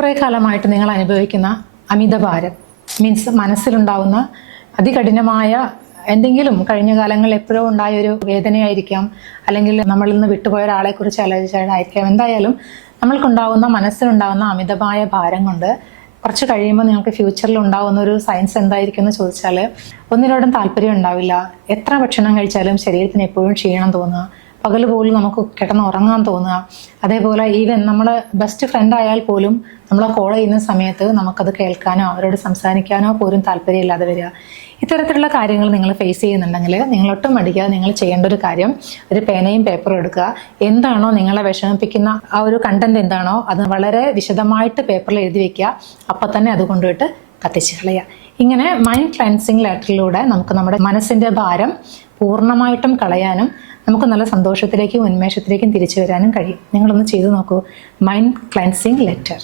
കുറേ കാലമായിട്ട് നിങ്ങൾ അനുഭവിക്കുന്ന അമിതഭാരം മീൻസ് മനസ്സിലുണ്ടാവുന്ന അതികഠിനമായ എന്തെങ്കിലും കഴിഞ്ഞ കാലങ്ങളിൽ എപ്പോഴും ഉണ്ടായ ഒരു വേദനയായിരിക്കാം, അല്ലെങ്കിൽ നമ്മളിൽ നിന്ന് വിട്ടുപോയ ഒരാളെക്കുറിച്ച് ആലോചിച്ചായിരിക്കാം. എന്തായാലും നമ്മൾക്കുണ്ടാവുന്ന മനസ്സിലുണ്ടാവുന്ന അമിതമായ ഭാരം കൊണ്ട് കുറച്ച് കഴിയുമ്പോൾ നിങ്ങൾക്ക് ഫ്യൂച്ചറിൽ ഉണ്ടാകുന്ന ഒരു സയൻസ് എന്തായിരിക്കും എന്ന് ചോദിച്ചാൽ ഒന്നിനോടും താല്പര്യം ഉണ്ടാവില്ല. എത്ര ഭക്ഷണം കഴിച്ചാലും ശരീരത്തിന് എപ്പോഴും ക്ഷീണം തോന്നുക, പകൽ പോലും നമുക്ക് കിടന്ന് ഉറങ്ങാൻ തോന്നുക. അതേപോലെ ഈവൻ നമ്മൾ ബെസ്റ്റ് ഫ്രണ്ട് ആയാൽ പോലും നമ്മളെ കോൾ ചെയ്യുന്ന സമയത്ത് നമുക്കത് കേൾക്കാനോ അവരോട് സംസാരിക്കാനോ പോലും താല്പര്യമില്ലാതെ വരിക. ഇത്തരത്തിലുള്ള കാര്യങ്ങൾ നിങ്ങൾ ഫേസ് ചെയ്യുന്നുണ്ടെങ്കിൽ നിങ്ങൾ ഒട്ടും മടിക്കാതെ നിങ്ങൾ ചെയ്യേണ്ട ഒരു കാര്യം, ഒരു പേനയും പേപ്പറും എടുക്കുക. എന്താണോ നിങ്ങളെ വിഷമിപ്പിക്കുന്ന ആ ഒരു കണ്ടന്റ് എന്താണോ അത് വളരെ വിശദമായിട്ട് പേപ്പറിൽ എഴുതി വെക്കുക. അപ്പം തന്നെ അത് കൊണ്ടുപോയിട്ട് കത്തിച്ച് കളയുക. ഇങ്ങനെ മൈൻഡ് ക്ലെൻസിങ് ലെറ്ററിലൂടെ നമുക്ക് നമ്മുടെ മനസ്സിൻ്റെ ഭാരം പൂർണ്ണമായിട്ടും കളയാനും നമുക്ക് നല്ല സന്തോഷത്തിലേക്കും ഉന്മേഷത്തിലേക്കും തിരിച്ചു വരാനും കഴിയും. നിങ്ങളൊന്ന് ചെയ്തു നോക്കൂ. Mind cleansing letter.